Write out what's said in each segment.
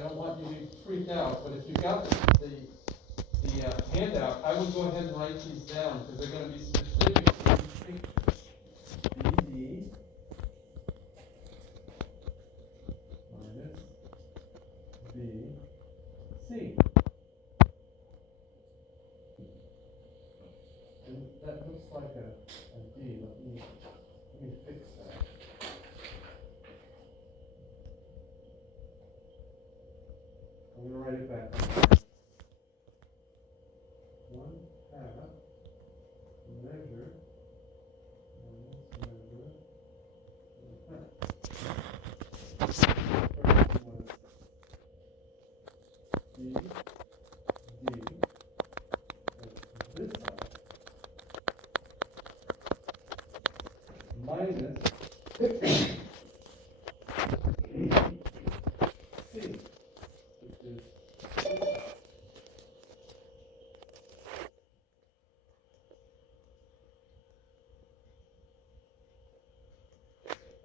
don't want you to be freaked out, but if you got the handout, I would go ahead and write these down because they're going to be specific to each picture. BD minus BC. And that looks like a D. Let me fix that. I'm going to write it back. 1/2 measure minus measure. First was D, that's this side, minus C, which is this side.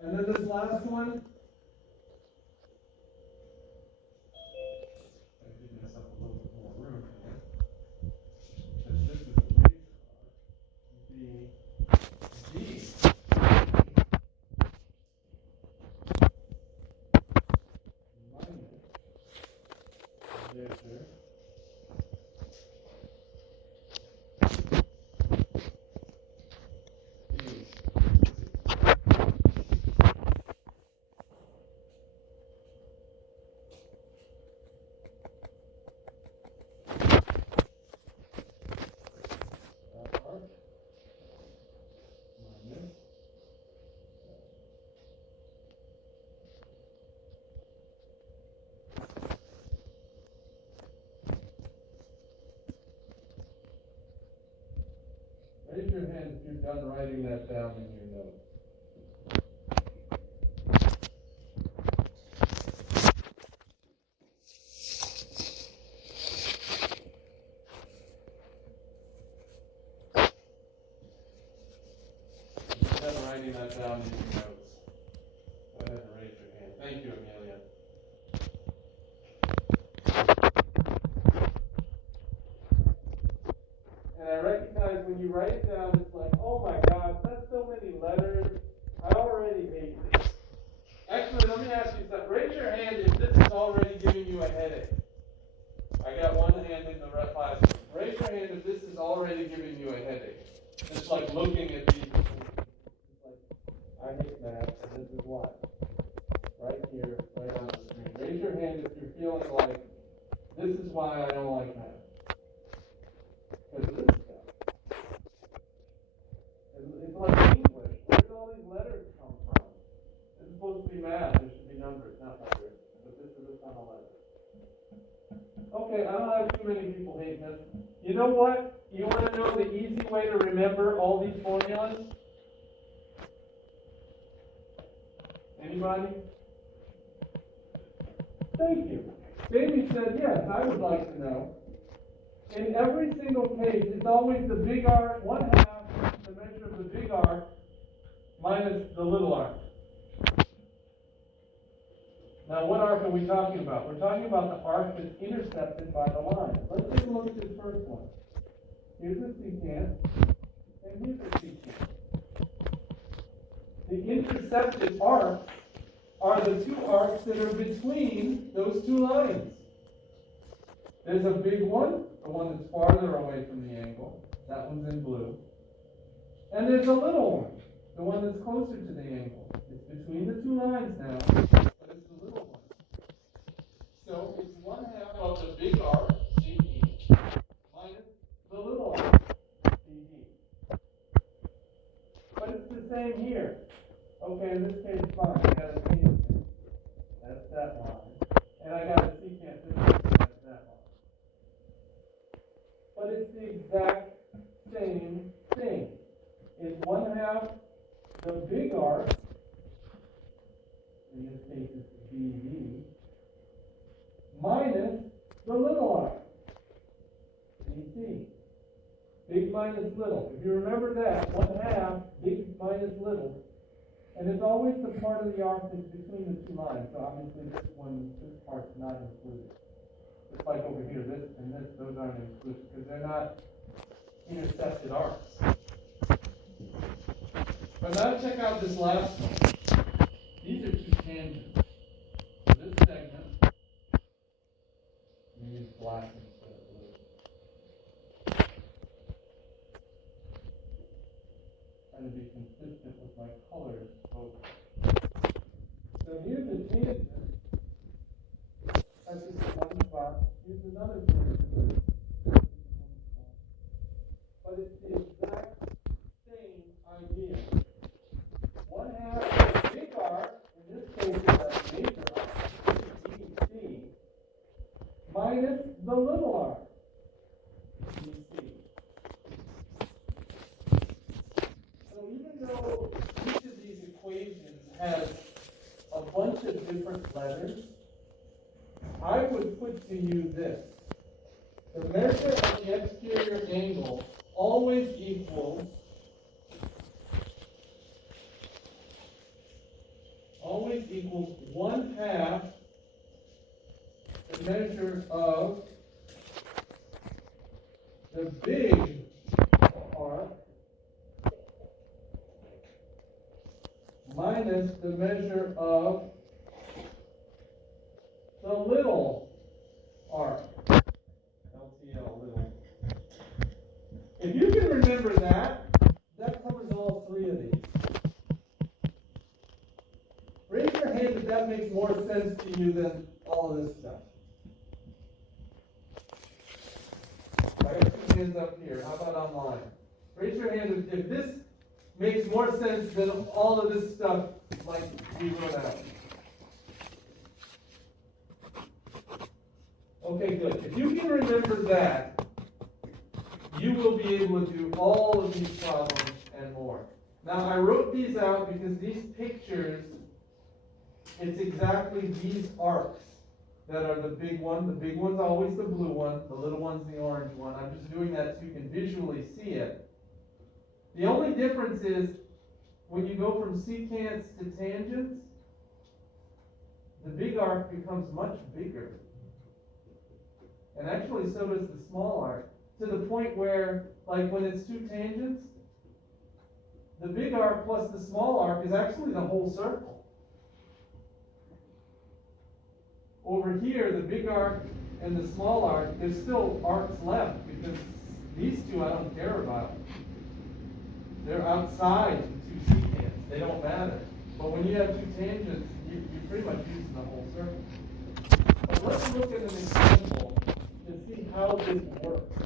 And then this last one, I did mess up a little bit more room here, because this is the big car, BD minus measure Raise your hand if you've done writing that down in your notes. If you've done writing that down in your notes, go ahead and raise your hand. Thank you, Amelia. And I recognize when you write it down, it's like, oh my gosh, that's so many letters. I already hate this. Actually, let me ask you something. Raise your hand if this is already giving you a headache. I got one hand in the class. Raise your hand if this is already giving you a headache. It's like looking at these. It's like, I hate math, and this is what? Right here, right on the screen. Raise your hand if you're feeling like, this is why I don't like math. Because of this stuff. It's like English. Where did all these letters come from? This is supposed to be math. There should be numbers, not letters. But this is a ton of letters. Okay, I don't have too many people hate this. You know what? You want to know the easy way to remember all these formulas? Anybody? Thank you. Baby said yes, I would like to know. In every single case, it's always the big R, 1/2 the measure of the big R minus the little r. Now, what arc are we talking about? We're talking about the arc that's intercepted by the line. Let's take a look at this first one. Here's the secant, and here's the secant. The intercepted arcs are the two arcs that are between those two lines. There's a big one, the one that's farther away from the angle. That one's in blue. And there's a little one, the one that's closer to the angle. It's between the two lines now, but it's the little one. So it's 1/2 of the big arc, CE, minus the little arc, CE. But it's the same here. Okay, in this case, fine. I got a tangent. That's that line. And I got a secant this way. That's that line. But it's the exact same thing. It's 1/2 the big arc, in this case it's BD, minus the little arc, BC. Big minus little. If you remember that, 1/2, big minus little. And it's always the part of the arc that's between the two lines. So obviously this part's not included. Just like over here, this and this, those aren't included because they're not intercepted arcs. But now check out this last one. These are two tangents. So this segment, let me use black instead of blue. Trying to be consistent with my colors. So here's a tangent. That's just one spot. Here's another tangent. But it's the exact same idea. One half of a big arc, in this case it's a major arc, BC, minus the little arc, BC. So even though each of these equations has a bunch of different letters, I would put to you this. The measure of the exterior angle always equals one half the measure of the big arc minus the measure of the little arc. LTL, little. If you can remember that, that covers all three of these. Raise your hand if that makes more sense to you than all of this stuff. I got two hands up here. How about online? Raise your hand if this makes more sense than all of this stuff like we wrote out. Okay, good. If you can remember that, you will be able to do all of these problems and more. Now, I wrote these out because these pictures, it's exactly these arcs that are the big one. The big one's always the blue one. The little one's the orange one. I'm just doing that so you can visually see it. The only difference is when you go from secants to tangents, the big arc becomes much bigger. And actually, so does the small arc. To the point where, like when it's two tangents, the big arc plus the small arc is actually the whole circle. Over here, the big arc and the small arc, there's still arcs left because these two I don't care about. They're outside the two secants. They don't matter. But when you have two tangents, you're pretty much using the whole circle. But let's look at an example to see how this works.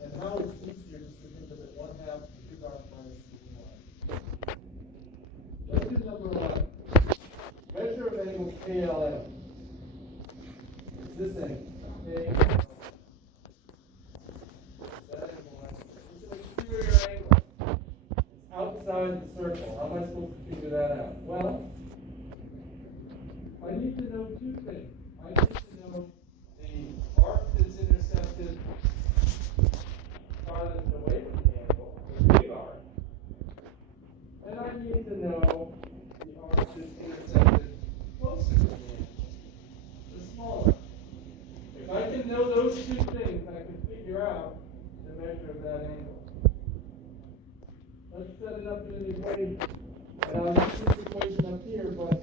And how it's easier just to think of it one half the big arc minus the little arc. Let's do number one. Measure of angle KLM. It's this angle. KLM. That angle. It's an exterior angle. It's outside the circle. How am I supposed to figure that out? Well, I need to know two things. I need to know the arc that's intercepted farthest away from the angle, the big arc. And I need to know the arc that's intercepted closer to the angle, the small arc. If I can know those two things, I can figure out the measure of that angle. Let's set it up in an equation. And I'll use this equation up here, but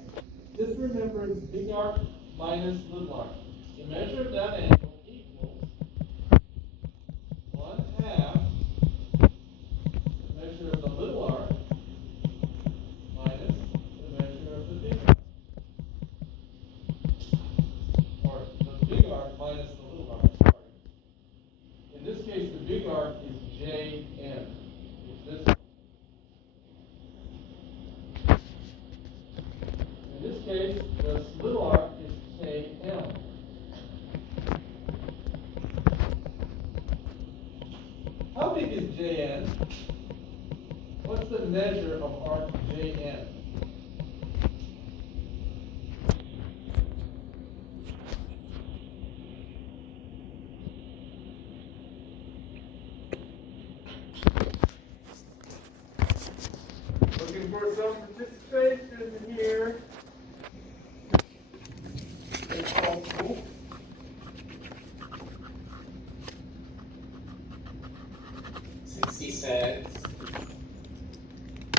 just remember it's big arc minus little arc. The measure of that angle equals 1/2 the measure of the little arc minus the measure of the big arc. Or the big arc minus the little arc, sorry. In this case, the big arc is Jn. It's this one. In this case, the little arc is Km. How big is Jn? What's the measure of arc Jn? Looking for some participation here. It's called helpful.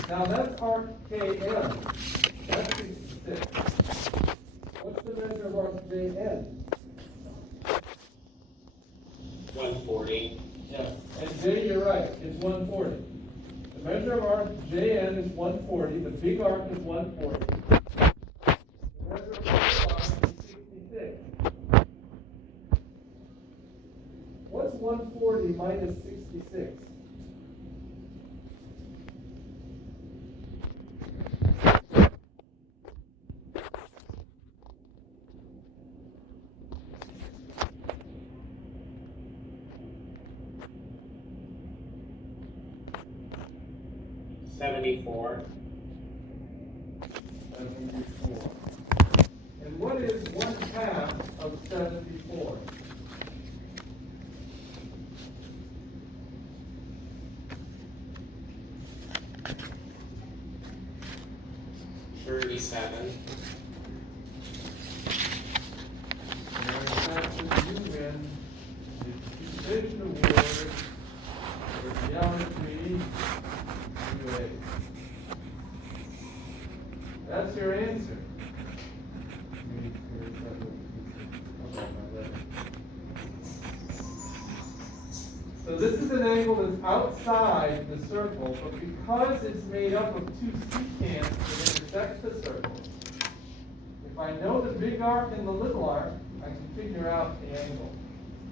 Now that's arc KM. That's 66. What's the measure of arc JN? 140. Yeah. And J, you're right, it's 140. The measure of arc JN is 140. The big arc is 140. The measure of little arc is 66. What's 140 minus 66? $74. 74. And what is 1/2 of 74? $37. You win the Division Award for Geometry UA. That's your answer. So this is an angle that's outside the circle, but because it's made up of two secants that intersect the circle, if I know the big arc and the little arc, I can figure out the angle.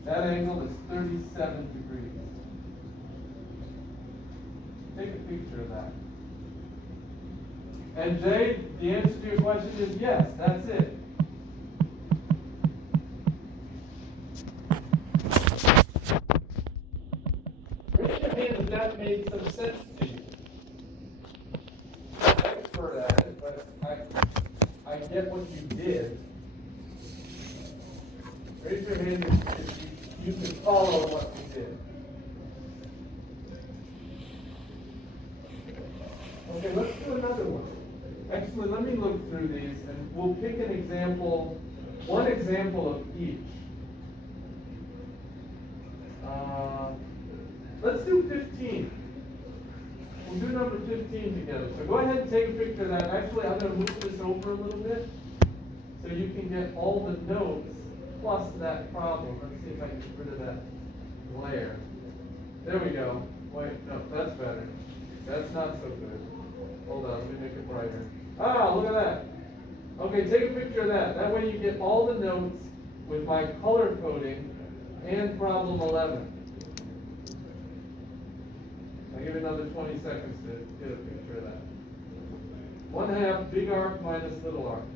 That angle is 37 degrees. Take a picture of that. And Jay, the answer to your question is yes, that's it. Raise your hand if that made some sense to you. I'm an expert at it, but I get what you did. Raise your hand if you can follow what you did. Okay, let's do another one. Excellent, let me look through these and we'll pick an example, one example of each. Let's do 15. We'll do number 15 together. So go ahead and take a picture of that. Actually, I'm going to move this over a little bit so you can get all the notes plus that problem. Let's see if I can get rid of that glare. There we go. Wait, no, that's better. That's not so good. Hold on, let me make it brighter. Ah, look at that. Okay, take a picture of that. That way you get all the notes with my color coding and problem 11. I'll give you another 20 seconds to get a picture of that. 1/2 big arc minus little arc.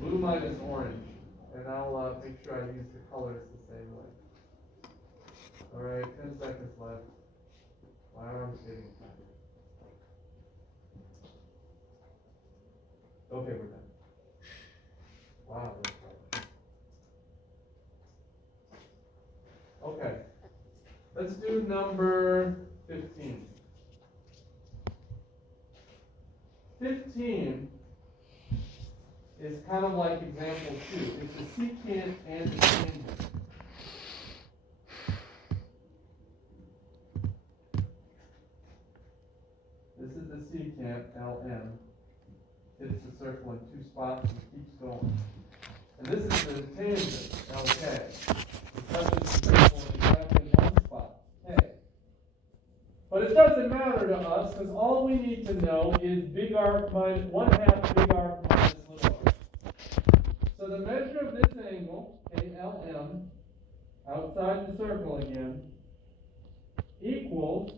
Blue minus orange. And I'll make sure I use the colors the same way. Alright, 10 seconds left. My arm's getting tired. Okay, we're done. Wow. Okay. Let's do number 15. 15 is kind of like example 2. It's a secant and a tangent. This is the secant, LM. Hits the circle in 2 spots and keeps going. And this is the tangent, LK. It touches the circle in exactly 1 spot, K. But it doesn't matter to us, because all we need to know is big arc minus 1/2 big arc minus little arc. So the measure of this angle, KLM, outside the circle again, equals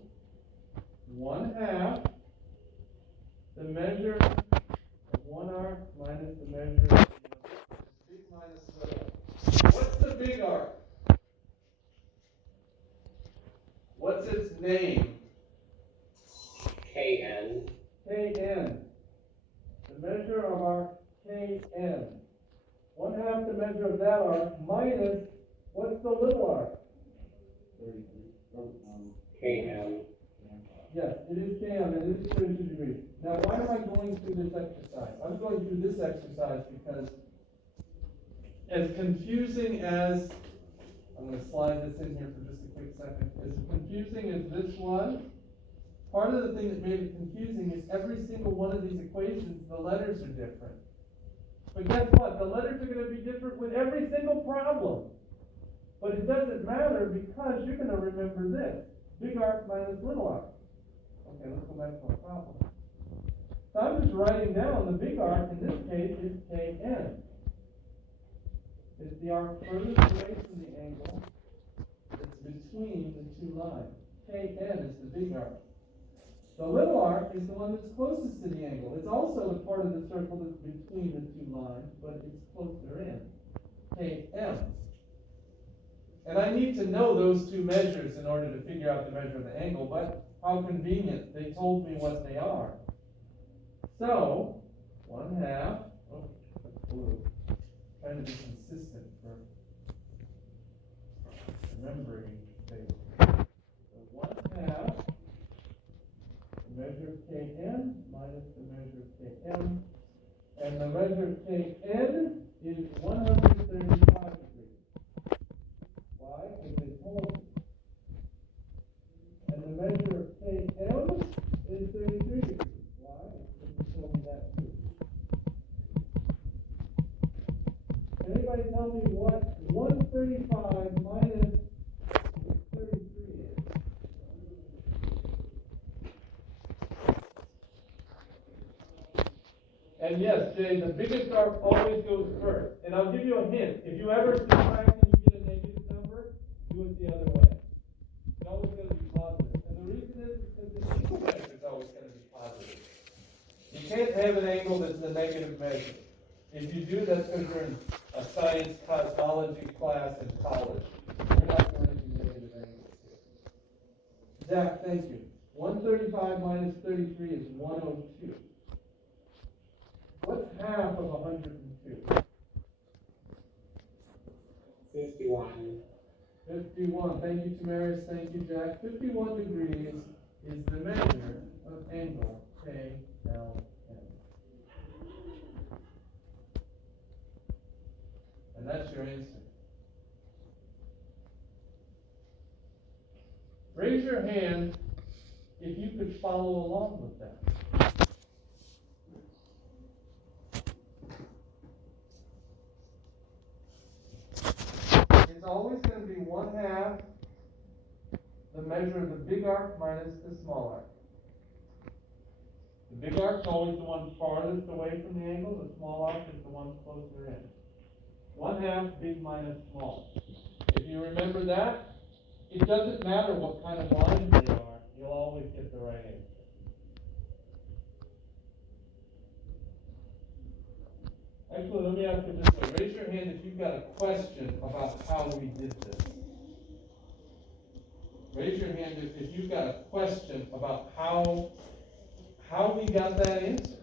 1/2 the measure of 1 arc minus the measure of big minus little. What's the big arc? What's its name? KN. KN. The measure of arc KN. 1/2 the measure of that arc minus, what's the little arc? KM. Yes, it is KM, and it is 32 degrees. Now, why am I going through this exercise? I'm going through this exercise because as confusing as, I'm going to slide this in here for just a quick second, as confusing as this was, part of the thing that made it confusing is every single one of these equations, the letters are different. But guess what? The letters are going to be different with every single problem. But it doesn't matter because you're going to remember this. Big arc minus little arc. Okay, let's go back to our problem. So I'm just writing down the big arc in this case is Kn. It's the arc furthest away from the angle that's between the two lines. Kn is the big arc. The little arc is the one that's closest to the angle. It's also the part of the circle that's between the two lines, but it's closer in. Km. And I need to know those two measures in order to figure out the measure of the angle, but how convenient, they told me what they are. So, 1/2, oh, that's blue. Trying to be consistent for remembering things. So 1/2 the measure of Kn minus the measure of Km. And the measure of Kn is 135 degrees. Why? Because they told me. And the measure of Km is 33 degrees. Why? Because they told me that too. Anybody tell me what 135 minus 33 is? And yes, Jay, the biggest arc always goes first. And I'll give you a hint. If you ever subtract and you get a negative number, do it the other way. It's always going to be positive. And the reason is because the angle measure is always going to be positive. You can't have an angle that's a negative measure. If you do, that's because you're in a science cosmology class in college. You're not learning negative angles here. Zach, thank you. 135 minus 33 is 102. What's half of 102? 51. 51. Thank you, Tamaris. Thank you, Jack. 51 degrees is the measure of angle KLM. And that's your answer. Raise your hand if you could follow along with that. It's always going to be 1/2 the measure of the big arc minus the small arc. The big arc is always the one farthest away from the angle. The small arc is the one closer in. 1/2 big minus small. If you remember that, it doesn't matter what kind of lines they are, you'll always get the right answer. Actually, let me ask it this way. Raise your hand if you've got a question about how we did this. Raise your hand if you've got a question about how we got that answer.